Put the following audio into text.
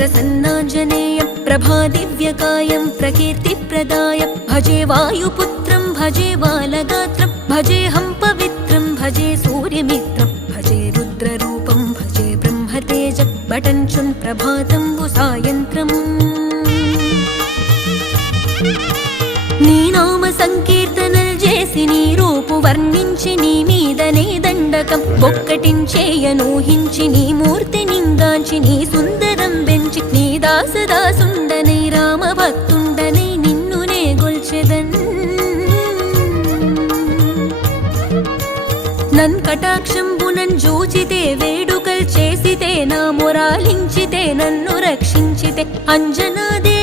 प्रसन्नाञ्जनेयं प्रभादिव्यकायं प्रकीर्तिप्रदाय भजे वायुपुत्रं भजे बालगात्रं भजेऽहं पवित्रं भजे सूर्यमित्रं भजे रुद्ररूपं भजे ब्रह्मतेज बटञ्चुन् प्रभातं सायन्त्रम् నీ నామ సంకీర్తనలు చేసి నీ రూపు వర్ణించి నీ మీదనే దండకం ఒక్కటించేయనూహించి నీ మూర్తి నింగాంచి నీ సుందరం పెంచి నీ దాసదాసుండనై రామభక్తుండనై నిన్నునే గొల్చెదన్ నన్ కటాక్షంబునన్ జూచితే వేడుకల్ చేసితే నా మొరాలించితే నన్ను రక్షించితే అంజనాదే